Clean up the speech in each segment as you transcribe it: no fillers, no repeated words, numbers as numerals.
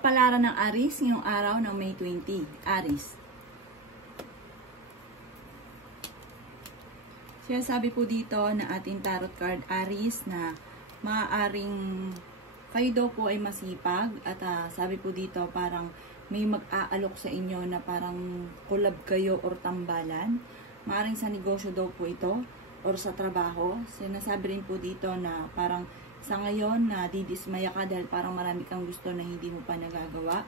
Kapalaran ng Aries ngayong araw ng May 20. Aries. Sinasabi po dito na ating tarot card Aries na maaaring kayo daw po ay masipag at sabi po dito parang may mag-aalok sa inyo na parang collab kayo or tambalan. Maaaring sa negosyo daw po ito or sa trabaho. Sinasabi rin po dito na parang sa ngayon na didismaya ka dahil parang marami kang gusto na hindi mo pa nagagawa.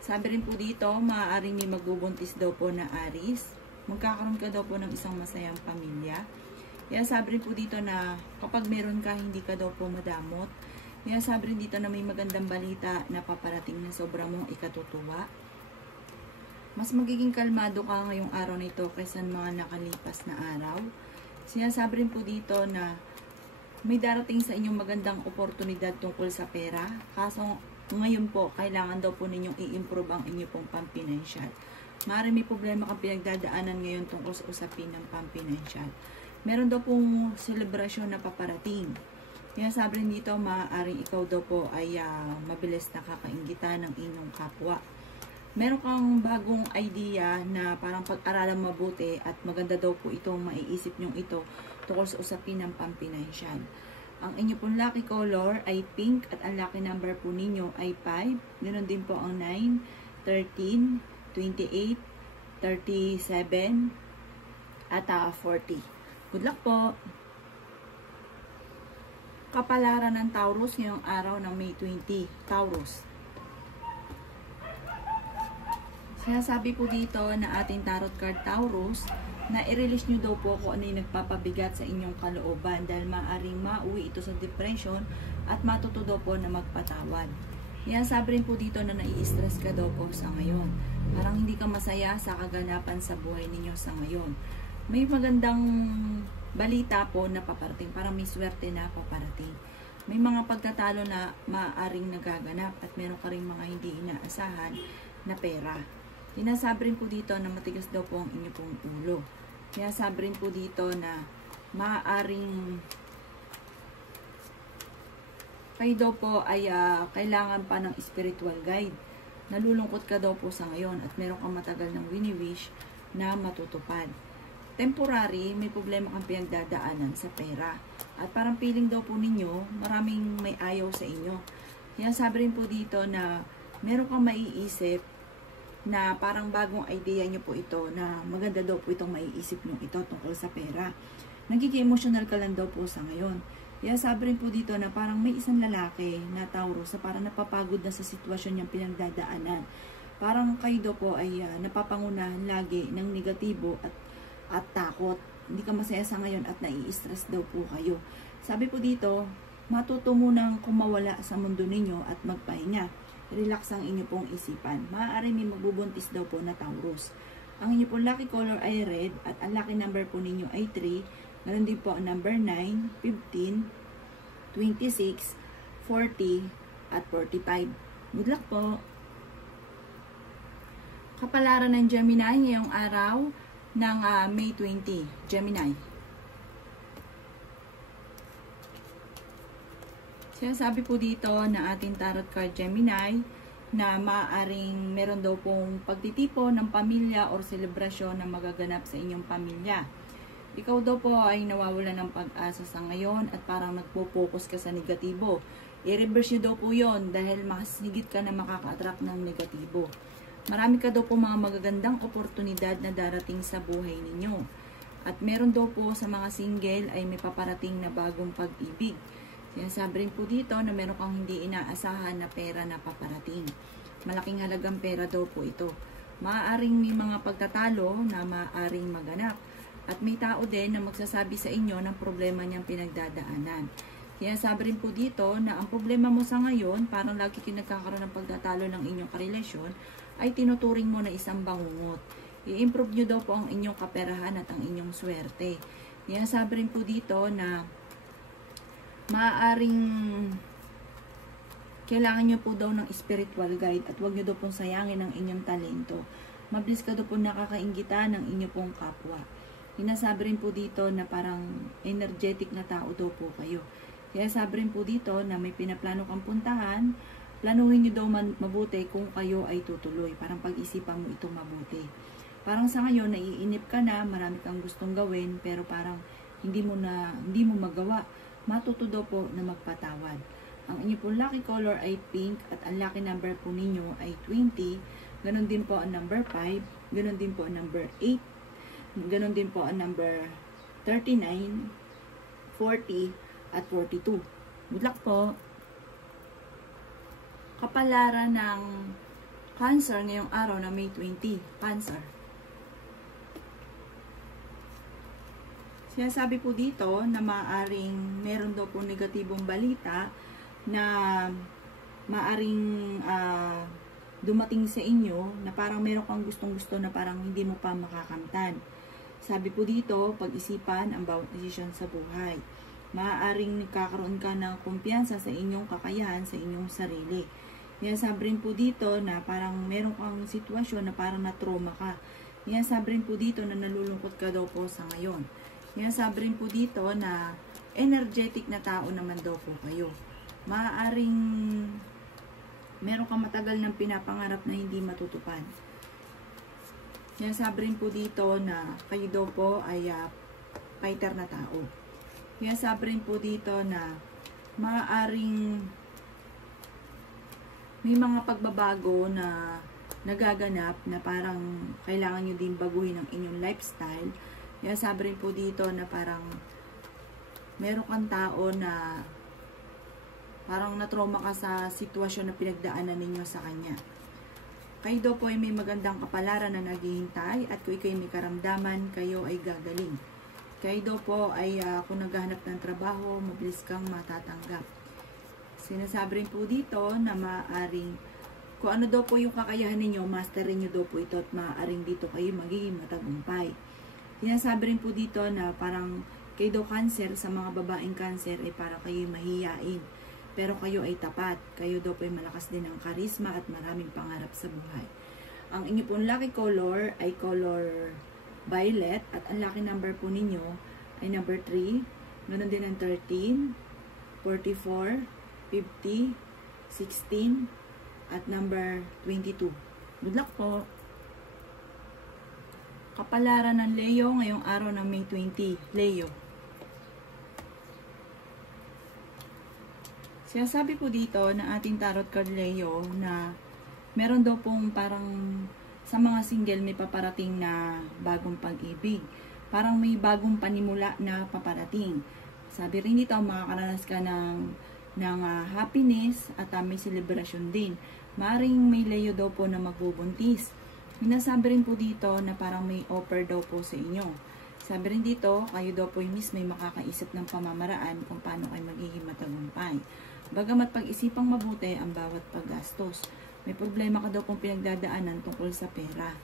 Sabi rin po dito, maaaring may magbubuntis daw po na Aries. Magkakaroon ka daw po ng isang masayang pamilya. Kaya sabi rin po dito na kapag meron ka, hindi ka daw po madamot. Kaya sabi rin dito na may magandang balita na paparating na sobra mong ikatutuwa. Mas magiging kalmado ka ngayong araw na ito kaysa mga nakalipas na araw. Sinasabi rin po dito na may darating sa inyong magandang oportunidad tungkol sa pera. Kaso ngayon po, kailangan daw po ninyong i-improve ang inyong pong pampinansyal. Maaaring may problema kang pinagdadaanan ngayon tungkol sa usapin ng pampinansyal. Meron daw pong selebrasyon na paparating. Kaya sabi rin dito, maaaring ikaw daw po ay mabilis na kakainggitan ng inyong kapwa. Meron kang bagong idea na parang pag-aralan mabuti at maganda daw po itong maiisip nyong ito tungkol sa usapin ng pampinansyal. Ang inyo pong lucky color ay pink at ang lucky number po ninyo ay 5. Ganoon din po ang 9, 13, 28, 37, at 40. Good luck po! Kapalaran ng Taurus ngayong araw ng May 20. Taurus. Sinasabi po dito na ating tarot card Taurus na i-release nyo daw po kung ano yung nagpapabigat sa inyong kalooban dahil maaaring mauwi ito sa depression at matuto daw po na magpatawad. Yan, sabi rin po dito na nai-stress ka daw po sa ngayon. Parang hindi ka masaya sa kaganapan sa buhay ninyo sa ngayon. May magandang balita po na paparating. Parang may swerte na paparating. May mga pagtatalo na maaaring nagaganap at meron ka rin mga hindi inaasahan na pera. Sinasabi rin po dito na matigas daw po ang inyo pong ulo. Kaya sabi rin po dito na maaaring kayo daw po ay kailangan pa ng spiritual guide. Nalulungkot ka daw po sa ngayon at meron kang matagal ng wini-wish na matutupad. Temporary, may problema kang pinagdadaanan sa pera. At parang feeling daw po ninyo, maraming may ayaw sa inyo. Kaya sabi rin po dito na meron kang maiisip na parang bagong idea nyo po ito na maganda daw po itong maiisip nyo ito tungkol sa pera. Nagiging emotional ka lang daw po sa ngayon. Kaya sabi rin po dito na parang may isang lalaki na Taurus na parang napapagod na sa sitwasyon niyang pinagdadaanan. Parang kayo daw po ay napapangunahan lagi ng negatibo at takot. Hindi ka masaya sa ngayon at nai-stress daw po kayo. Sabi po dito, matuto munang kumawala sa mundo ninyo at magpahinga. Relax ang inyo pong isipan. Maaari may magbubuntis daw po na Taurus. Ang inyo pong lucky color ay red at ang lucky number po ninyo ay 3. Meron din po ang number 9, 15, 26, 40, at 45. Good luck po! Kapalaran ng Gemini ngayong araw ng May 20. Gemini. Sinasabi po dito na ating tarot card Gemini na maaaring meron daw pong pagtitipon ng pamilya or selebrasyon na magaganap sa inyong pamilya. Ikaw daw po ay nawawala ng pag-asa sa ngayon at parang nagpo-focus ka sa negatibo. I-reverse nyo daw po yun dahil mas higit ka na makaka-attract ng negatibo. Marami ka daw po mga magagandang oportunidad na darating sa buhay ninyo. At meron daw po sa mga single ay may paparating na bagong pag-ibig. Sinasabi rin po dito na meron kang hindi inaasahan na pera na paparating. Malaking halagang pera daw po ito. Maaaring may mga pagtatalo na maaaring maganap. At may tao din na magsasabi sa inyo ng problema niyang pinagdadaanan. Kaya sabi rin po dito na ang problema mo sa ngayon, parang lagi kayo nagkakaroon ng pagtatalo ng inyong karelasyon, ay tinuturing mo na isang bangungot. I-improve nyo daw po ang inyong kaperahan at ang inyong swerte. Kaya sabi rin po dito na maaaring kailangan nyo po daw ng spiritual guide at huwag nyo daw pong sayangin ang inyong talento. Mabilis ka daw po nakakainggitan ng inyong pong kapwa. Hinasabi rin po dito na parang energetic na tao daw po kayo. Kaya sabi rin po dito na may pinaplano kang puntahan planuhin nyo daw mabuti kung kayo ay tutuloy. Parang pag-isipan mo ito mabuti. Parang sa ngayon, naiinip ka na, marami kang gustong gawin, pero parang hindi mo magawa. Matuto daw po na magpatawad. Ang inyo po lucky color ay pink at ang lucky number po ninyo ay 20. Ganon din po ang number 5. Ganon din po ang number 8. Ganon din po ang number 39, 40, at 42. Good luck po! Kapalaran ng Cancer ngayong araw na May 20. Cancer. Sinasabi po dito na maaaring meron daw po negatibong balita na maaaring dumating sa inyo na parang meron kang gustong-gusto na parang hindi mo pa makakamtan. Sabi po dito, pag-isipan ang bawat desisyon sa buhay. Maaaring nagkakaroon ka ng kumpiyansa sa inyong kakayahan, sa inyong sarili. Sabi rin po dito na parang meron kang sitwasyon na parang na-trauma ka. Sabi rin po dito na nalulungkot ka daw po sa ngayon. Sabi rin po dito na energetic na tao naman daw po kayo. Maaaring meron kang matagal ng pinapangarap na hindi matutupad. Sabi rin po dito na kayo daw po ay fighter na tao. Sabi rin po dito na maaaring may mga pagbabago na nagaganap na parang kailangan nyo din baguhin ang inyong lifestyle. Sabi rin po dito na parang meron kang tao na parang na-trauma ka sa sitwasyon na pinagdaanan ninyo sa kanya. Kayo daw po ay may magandang kapalaran na naghihintay at kung kayo may karamdaman, kayo ay gagaling. Kayo daw po ay kung naghahanap ng trabaho, mabilis kang matatanggap. Sinasabi rin po dito na maaaring kung ano daw po yung kakayahan ninyo, masterin nyo daw po ito at maaaring dito kayo magiging matagumpay. Sinasabi rin po dito na parang kayo daw Cancer, sa mga babaeng Cancer ay para kayo mahiyain. Pero kayo ay tapat. Kayo daw po ay malakas din ng karisma at maraming pangarap sa buhay. Ang inyo pong lucky color ay color violet at ang lucky number po ninyo ay number 3. Ganon din ang 13, 44, 50, 16, at number 22. Good luck po! Kapalaran ng Leo ngayong araw ng May 20. Leo. Sinasabi po dito na ating tarot card Leo na meron daw pong parang sa mga single may paparating na bagong pag-ibig. Parang may bagong panimula na paparating. Sabi rin dito, makakaranas ka ng happiness at may celebration din. Maring may Leo daw po na magbubuntis. Minasabi rin po dito na parang may offer daw po sa inyo. Sabi rin dito, kayo daw po yung may makakaisip ng pamamaraan kung paano kayo magiging matagumpay. Bagamat pag-isipang mabuti ang bawat paggastos. May problema ka daw pong pinagdadaanan tungkol sa pera.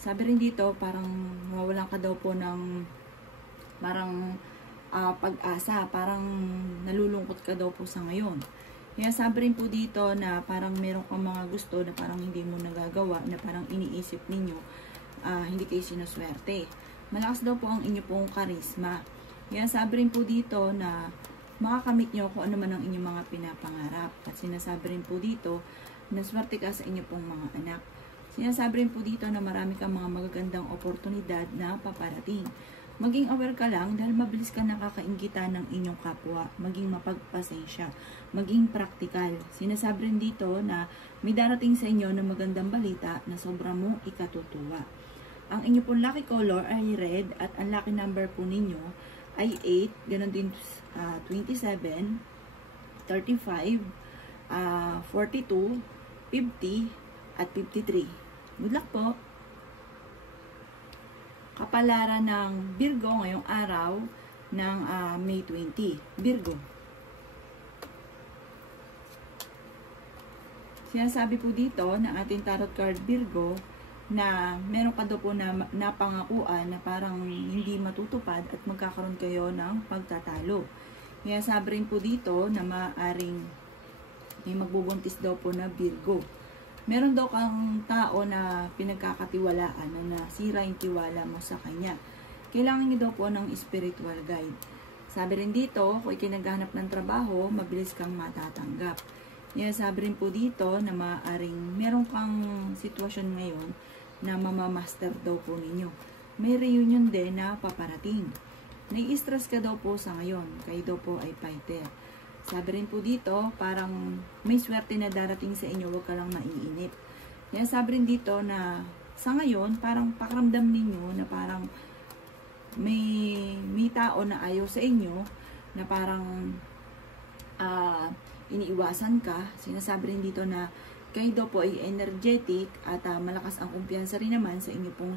Sabi rin dito, parang mawalan ka daw po ng parang pag-asa, parang nalulungkot ka daw po sa ngayon. Kaya sabi rin po dito na parang meron kang mga gusto na parang hindi mo nagagawa, na parang iniisip ninyo, hindi kayo sinuswerte. Malakas daw po ang inyo pong karisma. Kaya sabi rin po dito na makakamit nyo kung ano man ang inyong mga pinapangarap. At sinasabi rin po dito na swerte ka sa inyo pong mga anak. Sinasabi rin po dito na marami kang mga magagandang oportunidad na paparating. Maging aware ka lang dahil mabilis ka nakakainggitan ng inyong kapwa. Maging mapagpasensya. Maging praktikal. Sinasabi rin dito na may darating sa inyo na magandang balita na sobrang mo ikatutuwa. Ang inyo pong lucky color ay red at ang lucky number po ninyo ay 8. Ganon din 27, 35, 42, 50, at 53. Good luck po! Kapalaran ng Virgo ngayong araw ng May 20. Virgo. Sinasabi po dito na ating tarot card Virgo na meron ka daw po na napangakuan na parang hindi matutupad at magkakaroon kayo ng pagtatalo. Kaya sabi rin po dito na maaaring may magbubuntis daw po na Virgo. Meron daw kang tao na pinagkakatiwalaan na nasira yung tiwala mo sa kanya. Kailangan niyo daw po ng spiritual guide. Sabi rin dito, kung ikinaghanap ng trabaho, mabilis kang matatanggap. Yan, sabi rin po dito na maaaring meron kang sitwasyon ngayon na mamamaster daw po ninyo. May reunion din na paparating. Nai-stress ka daw po sa ngayon. Kayo daw po ay fighter. Sabi rin po dito, parang may swerte na darating sa inyo, huwag ka lang maiinip. Yan, sabi rin dito na sa ngayon, parang pakiramdam ninyo na parang may tao na ayaw sa inyo, na parang iniiwasan ka. Sinasabi rin dito na kayo daw po ay energetic at malakas ang kumpiyansa rin naman sa inyo pong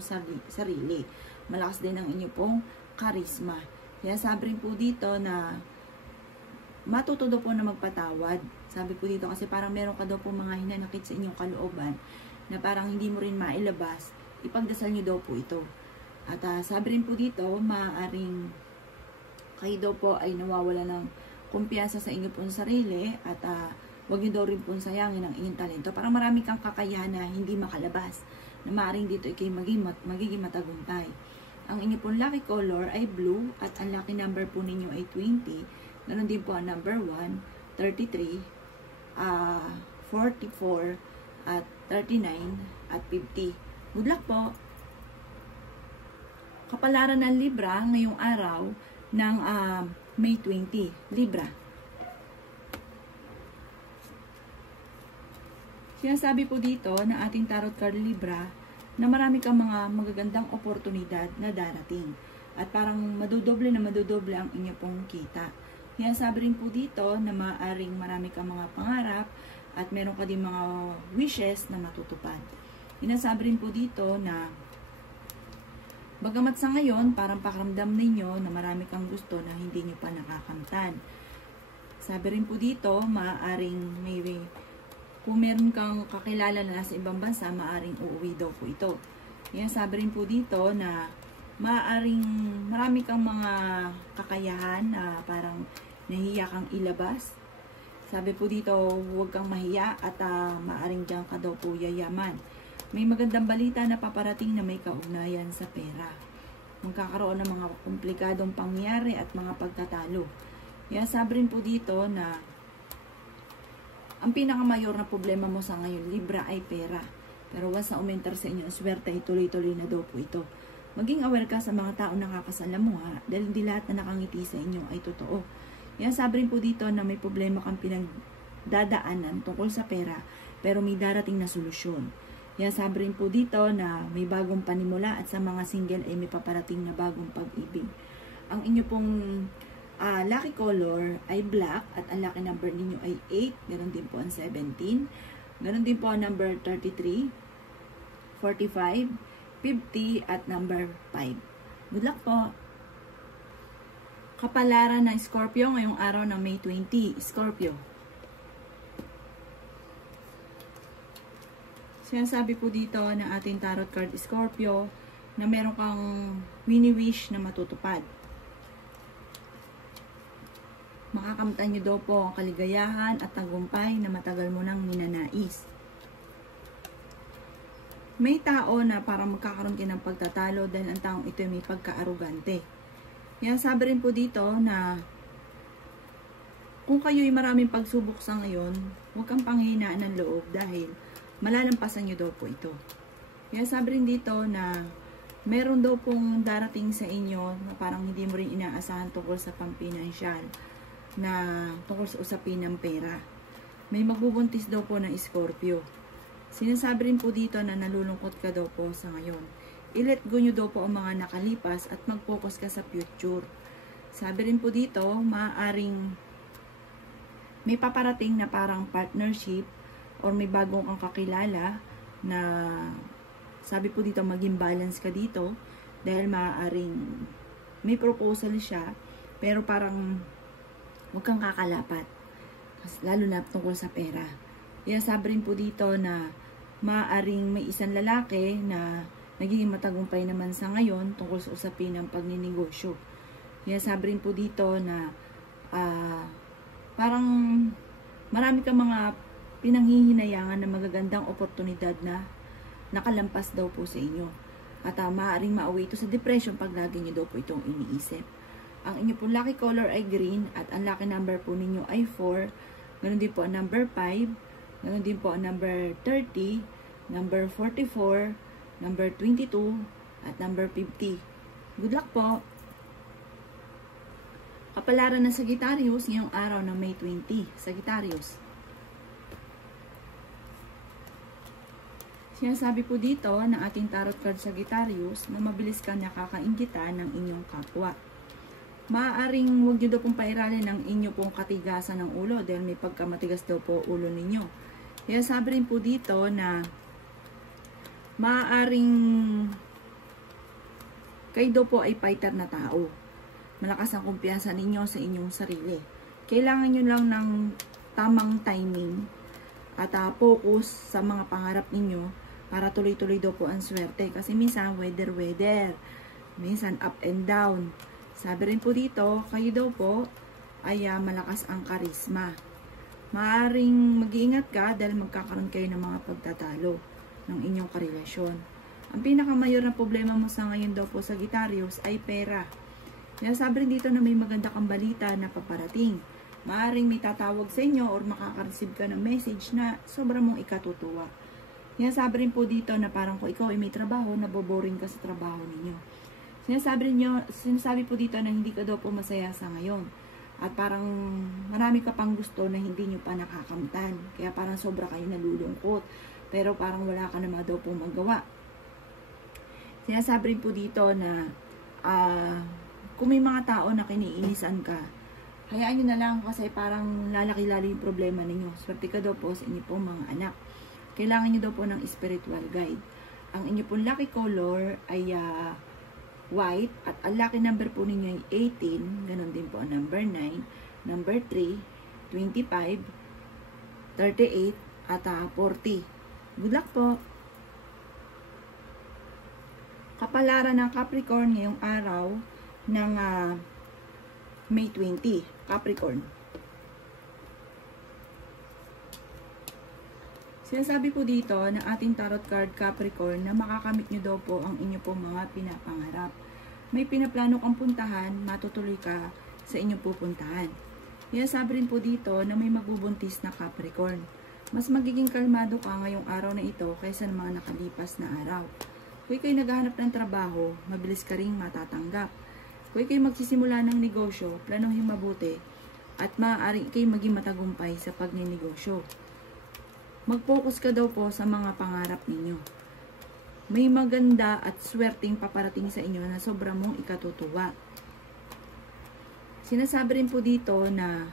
sarili. Malakas din ang inyo pong charisma. Kaya sabi rin po dito na matuto daw po na magpatawad. Sabi po dito kasi parang meron ka daw po mga hinanakit sa inyong kalooban na parang hindi mo rin mailabas. Ipagdasal nyo daw po ito. At sabi rin po dito, maaaring kayo daw po ay nawawala ng kumpiyansa sa inyo pong sarili at huwag nyo daw rin pong sayangin ang inyong talento. Parang marami kang kakayahan na hindi makalabas na maaaring dito ay kayo magiging matagumpay. Ang inyong pong lucky color ay blue at ang lucky number po ninyo ay 20. Ganon din po ang number 1, 33, 44, at 39, at 50. Good luck po! Kapalaran ng Libra ngayong araw ng May 20, Libra. Sinasabi po dito na ating tarot card Libra na marami kang mga magagandang oportunidad na darating. At parang madudoble ang inyo pong kita. Sinasabi rin po dito na maaaring marami kang mga pangarap at meron ka din mga wishes na matutupad. Sinasabi rin po dito na bagamat sa ngayon, parang pakiramdam ninyo na marami kang gusto na hindi nyo pa nakakamtan. Sabi rin po dito, maaaring kung meron kang kakilala na nasa ibang bansa, maaaring uuwi daw po ito. Yan, sabi rin po dito na maaaring marami kang mga kakayahan na parang nahiya kang ilabas. Sabi po dito, huwag kang mahiya at maaaring dyan ka daw po yayaman. May magandang balita na paparating na may kaugnayan sa pera. Magkakaroon ng mga komplikadong pangyayari at mga pagtatalo. Kaya sabi rin po dito na ang pinakamayor na problema mo sa ngayon, Libra, ay pera. Pero once na umentar sa inyo ang swerte, ay tuloy-tuloy na daw po ito. Maging aware ka sa mga tao nakakasalamuha dahil hindi lahat na nakangiti sa inyo ay totoo. Kaya sabi rin po dito na may problema kang pinagdadaanan tungkol sa pera pero may darating na solusyon. Kaya sabi rin po dito na may bagong panimula at sa mga single ay may paparating na bagong pag-ibig. Ang inyo pong lucky color ay black at ang lucky number ninyo ay 8. Ganon din po ang 17. Ganon din po ang number 33, 45, 50 at number 5. Good luck po! Kapalaran ng Scorpio ngayong araw ng May 20. Scorpio. Sinasabi po dito ng ating tarot card Scorpio na meron kang wini-wish na matutupad. Makakamtan nyo daw po ang kaligayahan at tagumpay na matagal mo nang ninanais. May tao na parang magkakaroon kayo ng pagtatalo dahil ang taong ito may pagka-arugante. Kaya sabi rin po dito na kung kayo'y maraming pagsubok sa ngayon, huwag kang panghinaan ng loob dahil malalampasan nyo daw po ito. Kaya sabi rin dito na meron daw pong darating sa inyo na parang hindi mo rin inaasahan tungkol sa pampinansyal, na tungkol sa usapin ng pera. May magbubuntis daw po ng Scorpio. Sinasabi rin po dito na nalulungkot ka daw po sa ngayon. I-let go nyo daw po ang mga nakalipas at mag-focus ka sa future. Sabi rin po dito, maaaring may paparating na parang partnership or may bagong kang kakilala na sabi po dito maging balance ka dito dahil maaaring may proposal siya pero parang huwag kang kakalapat lalo na tungkol sa pera. Kaya sabi rin po dito na maaaring may isang lalaki na nagiging matagumpay naman sa ngayon tungkol sa usapin ng pagninegosyo. Kaya sabi rin po dito na parang marami kang mga pinanghihinayangan na magagandang oportunidad na nakalampas daw po sa inyo. At maaaring mauwi ito sa depression pag lagi nyo daw po itong iniisip. Ang inyo pong lucky color ay green at ang lucky number po ninyo ay 4 Ganon din po ang number 5. Ganon din po ang number 30, number 44, number 22, at number 50. Good luck po! Kapalaran ng Sagittarius ngayong araw ng May 20. Sagittarius. Sinasabi po dito ng ating tarot card Sagittarius na mabilis kang nakakainggitan ng inyong kapwa. Maaaring huwag nyo daw pong pairalin ng inyo pong katigasan ng ulo dahil may pagkamatigas daw po ulo ninyo. Kaya sabi rin po dito na maaaring kayo daw po ay fighter na tao. Malakas ang kumpiyansa ninyo sa inyong sarili. Kailangan nyo lang ng tamang timing at focus sa mga pangarap ninyo para tuloy-tuloy daw po ang swerte. Kasi minsan weather, minsan up and down. Sabi rin po dito, kayo daw po ay malakas ang karisma. Maaring mag-iingat ka dahil magkakaroon kayo ng mga pagtatalo ng inyong karelasyon. Ang pinakamayor na problema mo sa ngayon daw po Sagittarius ay pera. Kaya sabi rin dito na may maganda kang balita na paparating. Maaring may tatawag sa inyo or makaka-receive ka ng message na sobrang mong ikatutuwa. Kaya sabi rin po dito na parang kung ikaw ay may trabaho, naboboring ka sa trabaho ninyo. Sinasabi po dito na hindi ka daw po masaya sa ngayon. At parang marami ka pang gusto na hindi nyo pa nakakamtan. Kaya parang sobra kayo nalulungkot. Pero parang wala ka naman daw po magawa. Sinasabi rin po dito na kung may mga tao na kiniinisan ka, hayaan nyo na lang kasi parang lalaki-lalo yung problema ninyo. Swerte ka daw po sa inyo pong mga anak. Kailangan nyo daw po ng spiritual guide. Ang inyo pong lucky color ay white at ang lucky number po ninyo ay 18, ganon din po ang number 9, number 3, 25, 38, at 40. Good luck po! Kapalaran ng Capricorn ngayong araw ng May 20, Capricorn. Sinasabi po dito ng ating tarot card Capricorn na makakamit nyo daw po ang inyo pong mga pinapangarap. May pinaplano kang puntahan, matutuloy ka sa inyong pupuntahan. Kaya sabi rin po dito na may magbubuntis na Capricorn. Mas magiging kalmado ka ngayong araw na ito kaysa ng mga nakalipas na araw. Kung kayo naghahanap ng trabaho, mabilis ka ring matatanggap. Kung kayo magsisimula ng negosyo, planuhin mabuti at maaari kayo maging matagumpay sa pagninegosyo. Mag-focus ka daw po sa mga pangarap ninyo. May maganda at swerteng paparating sa inyo na sobrang mong ikatutuwa. Sinasabi rin po dito na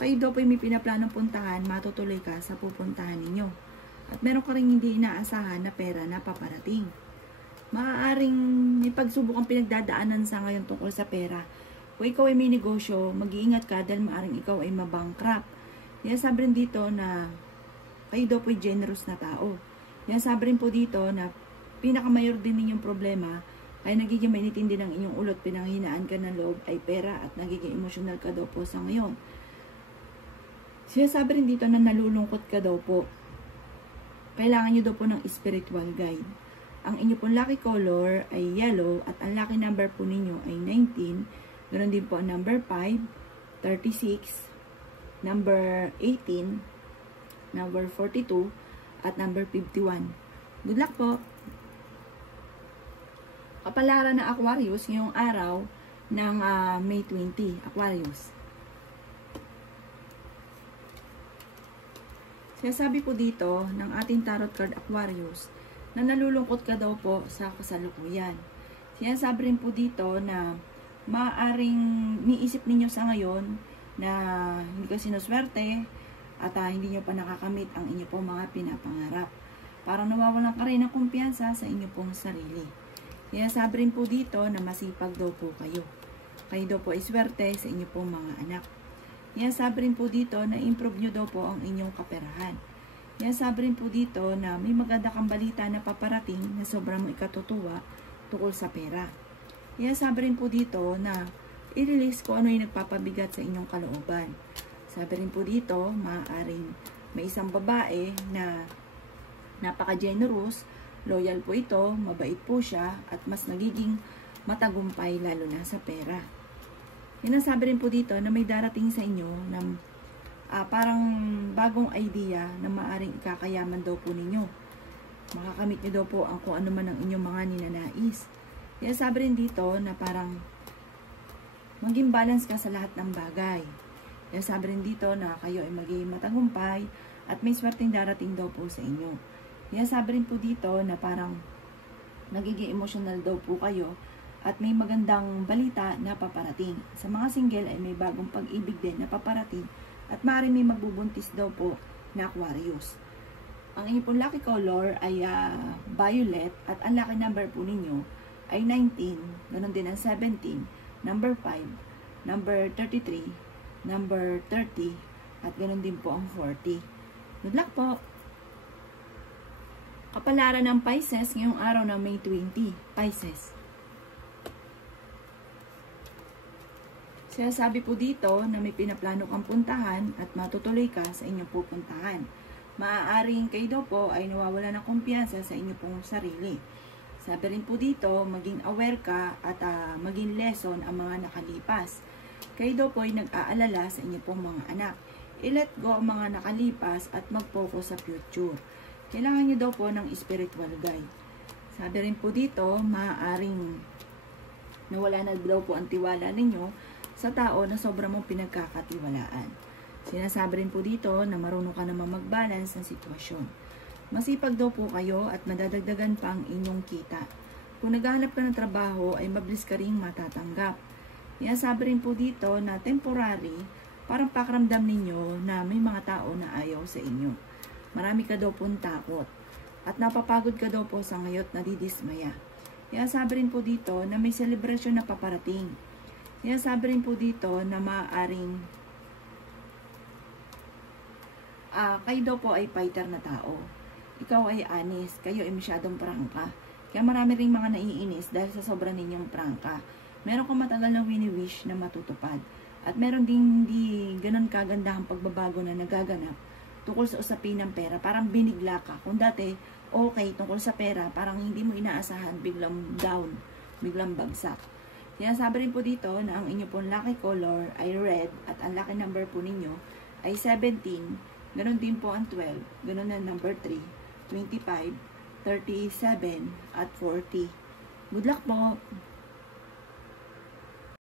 kayo daw po may pinaplanong puntahan, matutuloy ka sa pupuntahan ninyo. At meron ka rin hindi inaasahan na pera na paparating. Maaaring may pagsubok ang pinagdadaanan sa ngayon tungkol sa pera. Kung ikaw ay may negosyo, mag-iingat ka dahil maaaring ikaw ay mabankrupt. Kaya sabi rin dito na kayo daw po'y generous na tao. Yan sabi rin po dito na pinakamayor din ninyong problema ay nagiging mainitin din ang inyong ulot, pinanghinaan ka ng loob ay pera at nagiging emosyonal ka daw po sa ngayon. Sinasabi rin dito na nalulungkot ka daw po. Kailangan nyo daw po ng spiritual guide. Ang inyo pong lucky color ay yellow at ang lucky number po ninyo ay 19. Ganoon din po ang number 5, 36, number 18, number 42, at number 51. Good luck po! Kapalaran na Aquarius ngayong araw ng May 20, Aquarius. Sinasabi po dito ng ating tarot card Aquarius na nalulungkot ka daw po sa kasalukuyan. Sinasabi rin po dito na maaaring niisip ninyo sa ngayon na hindi ka sinuswerte at hindi nyo pa nakakamit ang inyo pong mga pinapangarap. Parang nawawalan ka rin ng kumpiyansa sa inyo pong sarili. Sinasabi rin po dito na masipag daw po kayo. Kayo daw po ay swerte sa inyo pong mga anak. Sinasabi rin po dito na improve nyo daw po ang inyong kaperahan. Sinasabi rin po dito na may maganda kang balita na paparating na sobrang mo ikatutuwa tungkol sa pera. Sinasabi rin po dito na i-release ko ano yung nagpapabigat sa inyong kalooban. Sabi rin po dito, maaaring may isang babae na napaka-generous, loyal po ito, mabait po siya, at mas nagiging matagumpay lalo na sa pera. Sinasabi rin po dito na may darating sa inyo na parang bagong idea na maaring ikakayaman daw po ninyo. Makakamit nyo daw po ang kung ano man ang inyong mga ninanais. Kaya sabi rin dito na parang maging balance ka sa lahat ng bagay. Kaya sabi rin dito na kayo ay magiging matagumpay at may swerteng darating daw po sa inyo. Kaya sabi rin po dito na parang nagiging emotional daw po kayo at may magandang balita na paparating. Sa mga single ay may bagong pag-ibig din na paparating at maaaring may magbubuntis daw po na Aquarius. Ang inyong pong lucky color ay violet at ang lucky number po ninyo ay 19, ganun din ang 17, number 5, number 33, number 30, at ganun din po ang 40. Good luck po! Kapalaran ng Pisces ngayong araw ng May 20, Pisces. Sinasabi po dito na may pinaplano kang puntahan at matutuloy ka sa inyong pupuntahan. Maaaring kayo daw po ay nawawala ng kumpiyansa sa inyong pong sarili. Sabi rin po dito, maging aware ka at maging lesson ang mga nakalipas. Kayo daw po ay nag-aalala sa inyong pong mga anak. I-let go ang mga nakalipas at mag-focus sa future. Kailangan nyo daw po ng spiritual guide. Sabi rin po dito, maaaring nawala na daw po ang tiwala ninyo sa tao na sobrang mong pinagkakatiwalaan. Sinasabi rin po dito na marunong ka naman mag-balance ng sitwasyon. Masipag daw po kayo at madadagdagan pa ang inyong kita. Kung naghahanap ka ng trabaho ay mabilis ka rin matatanggap. Sinasabi rin po dito na temporary, parang pakiramdam ninyo na may mga tao na ayaw sa inyo. Marami ka daw pong takot at napapagod ka daw po sa ngayot na didismaya. Sinasabi rin po dito na may celebration na paparating. Sinasabi rin po dito na maaaring kayo daw po ay fighter na tao. Ikaw ay honest, kayo ay masyadong prangka. Kaya marami rin mga naiinis dahil sa sobra ninyong prangka. Meron kang matagal na wini-wish na matutupad. At meron ding hindi ganun kagandahang pagbabago na nagaganap tungkol sa usapin ng pera. Parang binigla ka. Kung dati, okay, tungkol sa pera, parang hindi mo inaasahan, biglang down, biglang bagsak. Sinasabi rin po dito na ang inyo pong lucky color ay red at ang lucky number po ninyo ay 17, ganun din po ang 12, ganun na number 3, 25, 37, at 40. Good luck po!